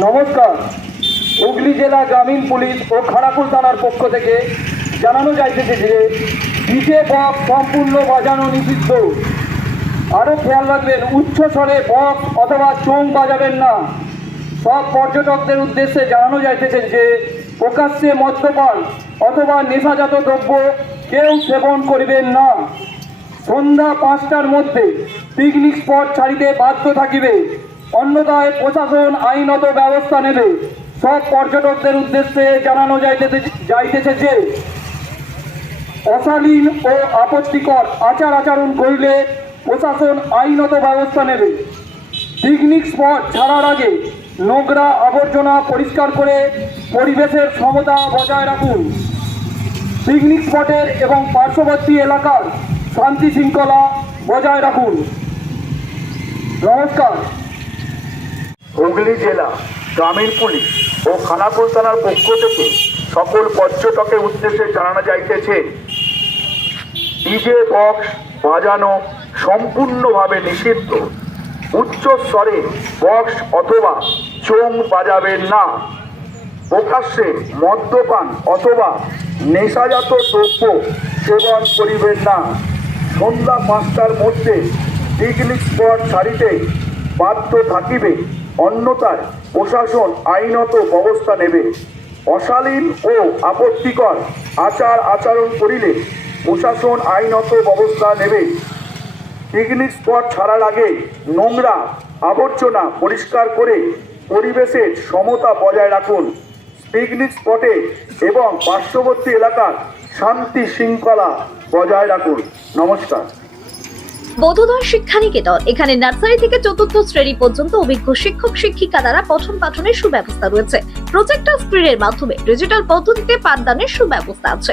নমস্কার। হুগলি জেলা গ্রামীণ পুলিশ ও খানাকুল থানার পক্ষ থেকে জানানো যাইতেছে যে ডিজে বক্স সম্পূর্ণ বাজানো নিষিদ্ধ। আরও খেয়াল রাখবেন, উচ্চ স্বরে বক্স অথবা চোং বাজাবেন না। সব পর্যটকদের উদ্দেশ্যে জানানো যাইতেছে যে, প্রকাশ্যে মদ্যপান অথবা নেশাজাত দ্রব্য কেউ সেবন করিবেন না। সন্ধ্যা পাঁচটার মধ্যে পিকনিক স্পট ছাড়িতে বাধ্য থাকিবে। অন্যথায় প্রশাসন আইনত ব্যবস্থা নেবে। সব পর্যটকদের উদ্দেশ্যে জানানো যাইতেছে যাইতেছে যে, অশালীন ও আপত্তিকর আচার আচরণ করিলে প্রশাসন আইনত ব্যবস্থা নেবে। পিকনিক স্পট ছাড়ার আগে নোংরা আবর্জনা পরিষ্কার করে পরিবেশের সমতা বজায় রাখুন। পিকনিক স্পটের এবং পার্শ্ববর্তী এলাকার শান্তি শৃঙ্খলা বজায় রাখুন। নমস্কার। হুগলি জেলা গ্রামীণ পুলিশ ও খানাকুল থানার পক্ষ থেকে সকল পর্যটকের উদ্দেশ্যে জানানো যাইতেছে, ডিজে বক্স বাজানো সম্পূর্ণভাবে নিষিদ্ধ। উচ্চ স্বরে বক্স অথবা চোং বাজাবেন না। প্রকাশ্যে মদ্যপান অথবা নেশাজাত দ্রব্য সেবন করিবেন না। সন্ধ্যা পাঁচটার মধ্যে পিকনিক স্পট ছাড়িতে বাধ্য থাকিবে। অন্যথায় প্রশাসন আইনত ব্যবস্থা নেবে। অশালীন ও আপত্তিকর আচার আচরণ করিলে প্রশাসন আইনত ব্যবস্থা নেবে। পিকনিক স্পট ছাড়ার আগে নোংরা আবর্জনা পরিষ্কার করে পরিবেশের সমতা বজায় রাখুন। পিকনিক স্পটে এবং পার্শ্ববর্তী এলাকার শান্তি শৃঙ্খলা বজায় রাখুন। নমস্কার। বোধোদয় শিক্ষানিকেতন। এখানে নার্সারি থেকে চতুর্থ শ্রেণি পর্যন্ত অভিজ্ঞ শিক্ষক, শিক্ষিকা দ্বারা পঠন পাঠনের সুব্যবস্থা রয়েছে। প্রজেক্টর স্ক্রিনের মাধ্যমে ডিজিটাল পদ্ধতিতে পাঠদানের সুব্যবস্থা আছে।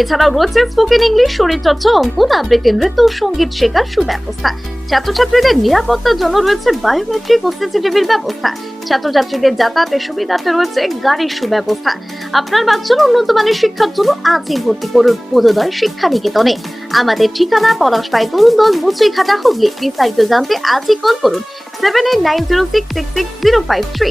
এছাড়াও রয়েছে স্পোকেন ইংলিশ শরীরচর্চা, অঙ্কন, আবৃত্তি, নৃত্য সংগীত শেখার সুব্যবস্থা। ছাত্রছাত্রীদের নিরাপত্তার জন্য রয়েছে বায়োমেট্রিক ও সিসিটিভির ব্যবস্থা। ছাত্রছাত্রীদের যাতায়াতের সুবিধাতে রয়েছে গাড়ির সুব্যবস্থা। আপনার বাচ্চার উন্নত মানের শিক্ষার জন্য আজই ভর্তি করুন বোধোদয় শিক্ষা নিকেতনে আমাদের ঠিকানা পলাশপাই তরুণ দল মুচড়িঘাটা হুগলি। বিস্তারিত জানতে আজই কল করুন seven eight nine zero six six six zero five three